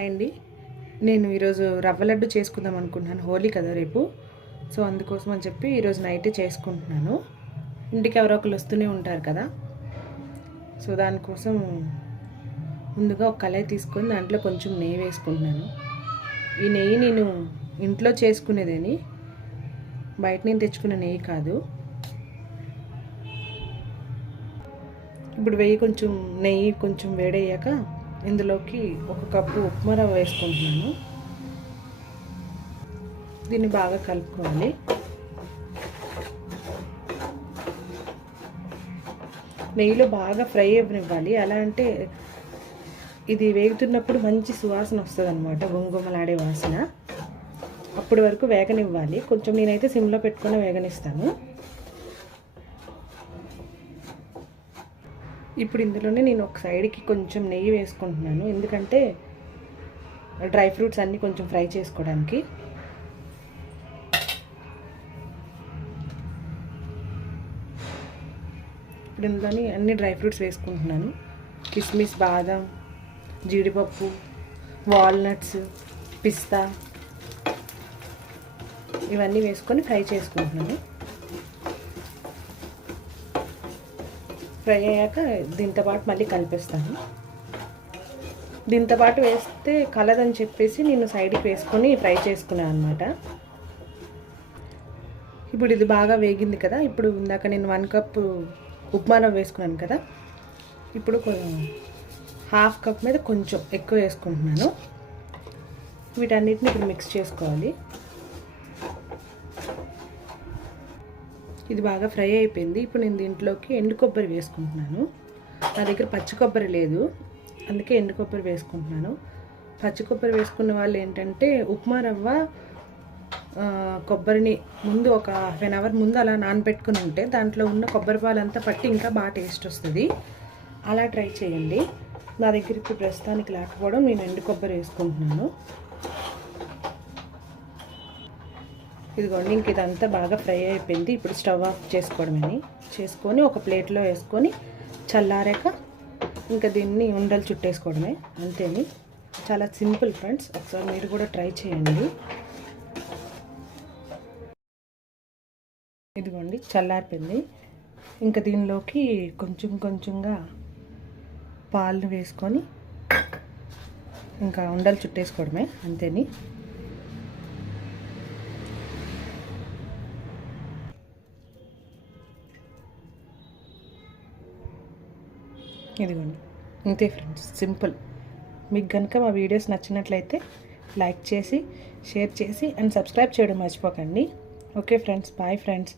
అండి. నేను ఈరోజు రవ్వ లడ్డు చేసుకుందాం అనుకుంటున్నాను హోలీ కదా రేపు. సో అందుకోసం అని చెప్పి ఈరోజు నైటే చేసుకుంటున్నాను. ఇంటికి ఎవరో ఒకరు వస్తూనే ఉంటారు కదా. సో దానికోసం ముందుగా ఒక కళాయి తీసుకొని దాంట్లో కొంచెం నెయ్యి వేసుకుంటున్నాను. ఈ నెయ్యి నేను ఇంట్లో చేసుకునేదని బయట నేను తెచ్చుకున్న నెయ్యి కాదు. ఇప్పుడు వెయ్యి కొంచెం నెయ్యి కొంచెం వేడయ్యాక ఇందులోకి ఒక కప్పు ఉప్మా రవ్వ వేసుకుంటున్నాను. దీన్ని బాగా కలుపుకోవాలి. నెయ్యిలో బాగా ఫ్రై అవ్వనివ్వాలి. ఎలా అంటే ఇది వేగుతున్నప్పుడు మంచి సువాసన వస్తుంది అనమాట గుమగుమలాడే వాసన. అప్పటి వరకు వేగనివ్వాలి. కొంచెం నేనైతే సిమ్లో పెట్టుకుని వేగనిస్తాను. ఇప్పుడు ఇందులోనే నేను ఒక సైడ్కి కొంచెం నెయ్యి వేసుకుంటున్నాను. ఎందుకంటే డ్రై ఫ్రూట్స్ అన్నీ కొంచెం ఫ్రై చేసుకోవడానికి. ఇప్పుడు ఇందులోని అన్ని డ్రై ఫ్రూట్స్ వేసుకుంటున్నాను. కిస్మిస్ బాదం జీడిపప్పు వాల్నట్స్ పిస్తా ఇవన్నీ వేసుకొని ఫ్రై చేసుకుంటున్నాను. ఫ్రై అయ్యాక దీంతో పాటు మళ్ళీ కలిపేస్తాను. దీంతో పాటు వేస్తే కలదని చెప్పేసి నేను సైడ్కి వేసుకొని ఫ్రై చేసుకున్నాను అనమాట ఇప్పుడు ఇది బాగా వేగింది కదా ఇప్పుడు ఇందాక నేను వన్ కప్ ఉప్మా వేసుకున్నాను కదా ఇప్పుడు హాఫ్ కప్ మీద కొంచెం ఎక్కువ వేసుకుంటున్నాను. వీటన్నిటిని ఇప్పుడు మిక్స్ చేసుకోవాలి. ఇది బాగా ఫ్రై అయిపోయింది. ఇప్పుడు నేను దీంట్లోకి ఎండు కొబ్బరి వేసుకుంటున్నాను. నా దగ్గర పచ్చి కొబ్బరి లేదు. అందుకే ఎండు కొబ్బరి వేసుకుంటున్నాను. పచ్చి కొబ్బరి వేసుకున్న వాళ్ళు ఏంటంటే ఉప్మా రవ్వ కొబ్బరిని ముందు ఒక హాఫ్ అన్ అవర్ ముందు అలా నానబెట్టుకుని ఉంటే దాంట్లో ఉన్న కొబ్బరి పాలంతా పట్టి ఇంకా బాగా టేస్ట్ వస్తుంది. అలా ట్రై చేయండి. నా దగ్గర ఇప్పుడు ప్రస్తుతానికి లేకపోవడం నేను ఎండు కొబ్బరి వేసుకుంటున్నాను. ఇదిగోండి ఇంక ఇదంతా బాగా ఫ్రై అయిపోయింది. ఇప్పుడు స్టవ్ ఆఫ్ చేసుకోవడమని. చేసుకొని ఒక ప్లేట్లో వేసుకొని చల్లారాక ఇంకా దీన్ని ఉండలు చుట్టేసుకోవడమే. అంతేని. చాలా సింపుల్ ఫ్రెండ్స్. ఒకసారి మీరు కూడా ట్రై చేయండి. ఇదిగోండి చల్లారిపోయింది. ఇంకా దీనిలోకి కొంచెం కొంచెంగా పాలు వేసుకొని ఇంకా ఉండలు చుట్టేసుకోవడమే. అంతేని. ఇదిగోండి. అంతే ఫ్రెండ్స్ సింపుల్. మీకు కనుక మా వీడియోస్ నచ్చినట్లయితే లైక్ చేసి షేర్ చేసి అండ్ సబ్స్క్రైబ్ చేయడం మర్చిపోకండి. Okay friends bye friends.